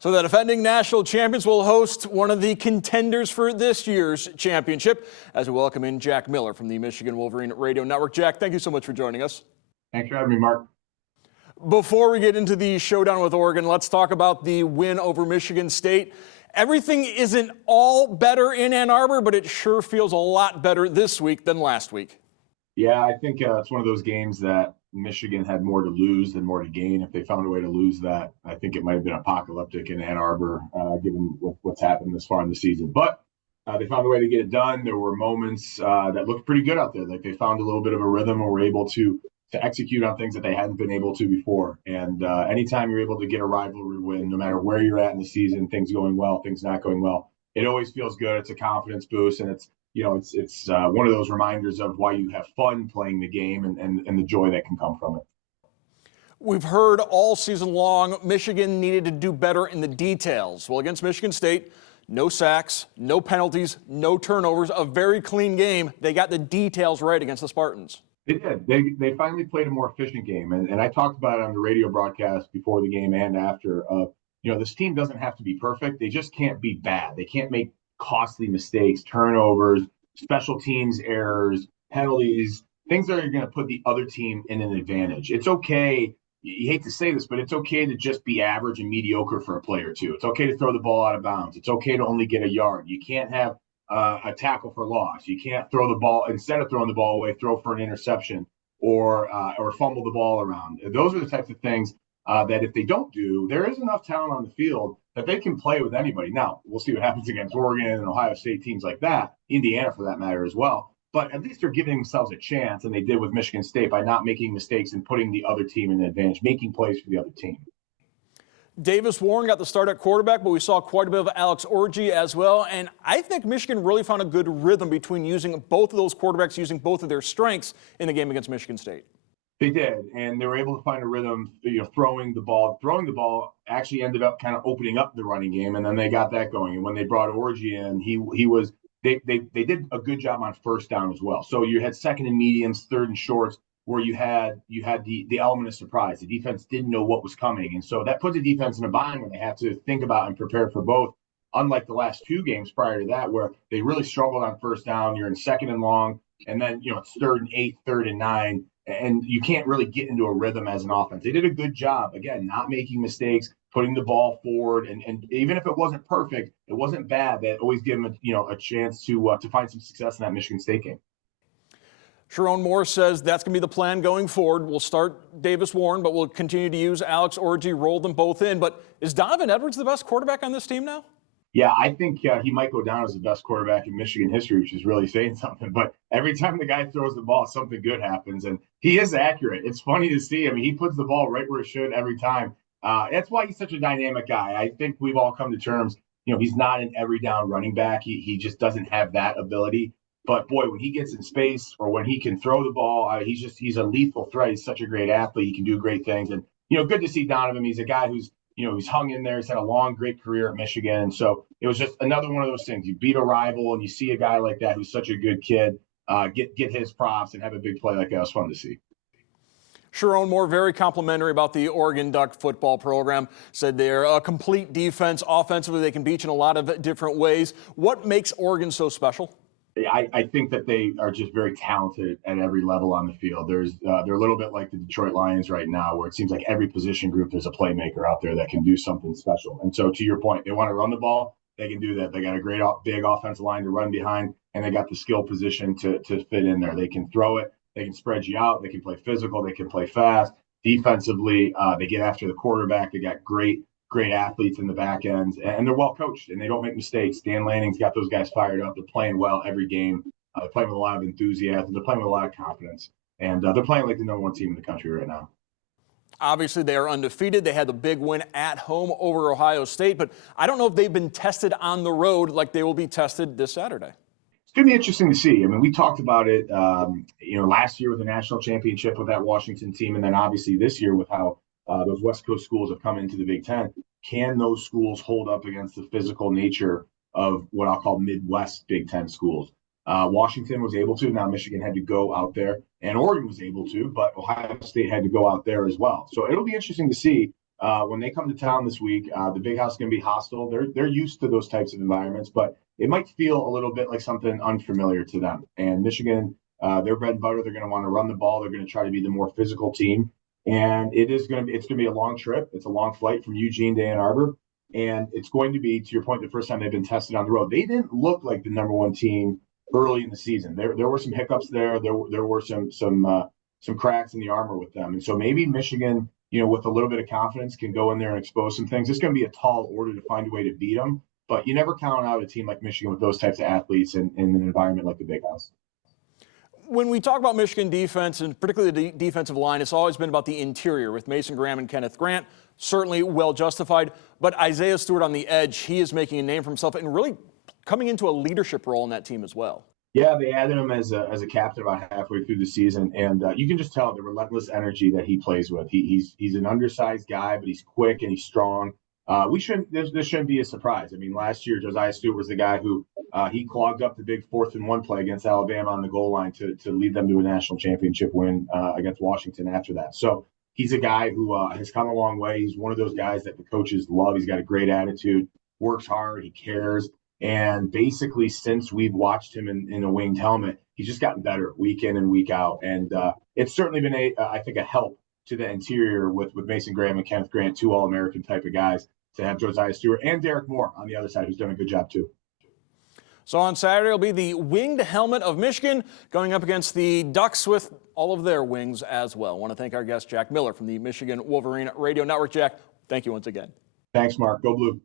So the defending national champions will host one of the contenders for this year's championship as we welcome in Jack Miller from the Michigan Wolverine Radio Network. Jack, thank you so much for joining us. Thanks for having me, Mark. Before we get into the showdown with Oregon, let's talk about the win over Michigan State. Everything isn't all better in Ann Arbor, but it sure feels a lot better this week than last week. Yeah, I think it's one of those games that Michigan had more to lose than more to gain. If they found a way to lose that, I think it might have been apocalyptic in Ann Arbor, given what's happened this far in the season. But they found a way to get it done. There were moments that looked pretty good out there. Like they found a little bit of a rhythm and were able to execute on things that they hadn't been able to before. And anytime you're able to get a rivalry win, no matter where you're at in the season, things going well, things not going well, it always feels good. It's a confidence boost, and it's one of those reminders of why you have fun playing the game and the joy that can come from it. We've heard all season long Michigan needed to do better in the details. Well, against Michigan State, no sacks, no penalties, no turnovers, a very clean game. They got the details right against the Spartans. They did. They finally played a more efficient game. And I talked about it on the radio broadcast before the game and after. This team doesn't have to be perfect. They just can't be bad. They can't make costly mistakes, turnovers, special teams errors, penalties, things that are going to put the other team in an advantage. It's okay. You hate to say this, but it's okay to just be average and mediocre for a play or two. It's okay to throw the ball out of bounds. It's okay to only get a yard. You can't have a tackle for loss. You can't throw the ball, instead of throwing the ball away, throw for an interception or fumble the ball around. Those are the types of things that if they don't do, there is enough talent on the field that they can play with anybody. Now, we'll see what happens against Oregon and Ohio State, teams like that, Indiana for that matter as well. But at least they're giving themselves a chance, and they did with Michigan State by not making mistakes and putting the other team in an advantage, making plays for the other team. Davis Warren got the start at quarterback, but we saw quite a bit of Alex Orji as well. And I think Michigan really found a good rhythm between using both of those quarterbacks, using both of their strengths in the game against Michigan State. They did, and they were able to find a rhythm, throwing the ball. Throwing the ball actually ended up kind of opening up the running game, and then they got that going. And when they brought Orji in, they did a good job on first down as well. So you had second and mediums, third and shorts, where you had the element of surprise. The defense didn't know what was coming, and so that put the defense in a bind where they have to think about and prepare for both. Unlike the last two games prior to that, where they really struggled on first down, you're in second and long, and then it's third and 8, third and 9. And you can't really get into a rhythm as an offense. They did a good job, again, not making mistakes, putting the ball forward. And even if it wasn't perfect, it wasn't bad. That always gave them a chance to find some success in that Michigan State game. Sharon Moore says that's going to be the plan going forward. We'll start Davis Warren, but we'll continue to use Alex Orji, roll them both in. But is Donovan Edwards the best quarterback on this team now? Yeah, I think he might go down as the best quarterback in Michigan history, which is really saying something. But every time the guy throws the ball, something good happens. And he is accurate. It's funny to see. I mean, he puts the ball right where it should every time. That's why he's such a dynamic guy. I think we've all come to terms, he's not an every down running back. He just doesn't have that ability. But, boy, when he gets in space or when he can throw the ball, he's a lethal threat. He's such a great athlete. He can do great things. And, good to see Donovan. He's a guy who's he's hung in there. He's had a long, great career at Michigan. And so it was just another one of those things. You beat a rival and you see a guy like that who's such a good kid get his props and have a big play like that. It was fun to see. Sharon Moore, very complimentary about the Oregon Duck football program. Said they're a complete defense. Offensively, they can beat you in a lot of different ways. What makes Oregon so special? I think that they are just very talented at every level on the field. They're a little bit like the Detroit Lions right now, where it seems like every position group there's a playmaker out there that can do something special. And so to your point, they want to run the ball. They can do that. They got a great big offensive line to run behind, and they got the skill position to fit in there. They can throw it. They can spread you out. They can play physical. They can play fast. Defensively, they get after the quarterback. They got great athletes in the back end, and they're well coached, and they don't make mistakes. Dan Lanning's got those guys fired up. They're playing well every game. They're playing with a lot of enthusiasm. They're playing with a lot of confidence, and they're playing like the number one team in the country right now. Obviously, they are undefeated. They had the big win at home over Ohio State, but I don't know if they've been tested on the road like they will be tested this Saturday. It's going to be interesting to see. I mean, we talked about it, last year with the national championship with that Washington team, and then obviously this year with how those West Coast schools have come into the Big Ten. Can those schools hold up against the physical nature of what I'll call Midwest Big Ten schools? Washington was able to. Now Michigan had to go out there, and Oregon was able to, but Ohio State had to go out there as well. So it'll be interesting to see when they come to town this week, the Big House is going to be hostile. They're used to those types of environments, but it might feel a little bit like something unfamiliar to them. And Michigan, their bread and butter, they're going to want to run the ball. They're going to try to be the more physical team. And it's going to be a long trip. It's a long flight from Eugene to Ann Arbor. And it's going to be, to your point, the first time they've been tested on the road. They didn't look like the number one team early in the season. There were some hiccups there. There were some cracks in the armor with them. And so maybe Michigan, with a little bit of confidence, can go in there and expose some things. It's going to be a tall order to find a way to beat them. But you never count out a team like Michigan with those types of athletes in an environment like the Big House. When we talk about Michigan defense, and particularly the defensive line, it's always been about the interior with Mason Graham and Kenneth Grant. Certainly well justified. But Isaiah Stewart on the edge, he is making a name for himself and really coming into a leadership role in that team as well. Yeah, they added him as a captain about halfway through the season, and you can just tell the relentless energy that he plays with. He's an undersized guy, but he's quick and he's strong. This shouldn't be a surprise. I mean, last year Josiah Stewart was the guy who he clogged up the big 4th-and-1 play against Alabama on the goal line to lead them to a national championship win against Washington after that. So he's a guy who has come a long way. He's one of those guys that the coaches love. He's got a great attitude, works hard, he cares. And basically, since we've watched him in a winged helmet, he's just gotten better week in and week out. And it's certainly been, I think, a help to the interior with Mason Graham and Kenneth Grant, 2 All-American type of guys, to have Josiah Stewart and Derek Moore on the other side, who's done a good job too. So on Saturday will be the winged helmet of Michigan going up against the Ducks with all of their wings as well. I want to thank our guest, Jack Miller from the Michigan Wolverine Radio Network. Jack, thank you once again. Thanks, Mark. Go Blue.